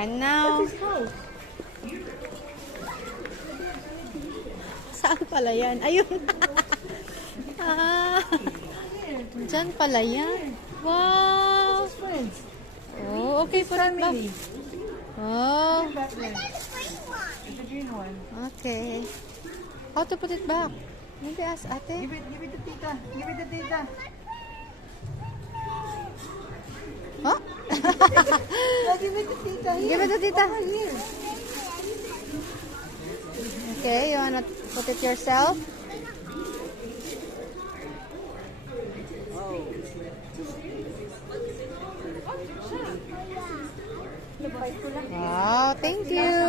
And now, That's his house. saan pala yan? Ayun. Ah, dyan pala yan. Wow. His friends. Oh, okay. Put it back. Family. Oh, Back there. It's the green one. okay. How to put it back? Maybe ask ate. Give it to tita. Give it to tita. Huh? Yeah, give it to tita. Here. Give it to tita. Over here. Okay, you wanna put it yourself? Wow, thank you.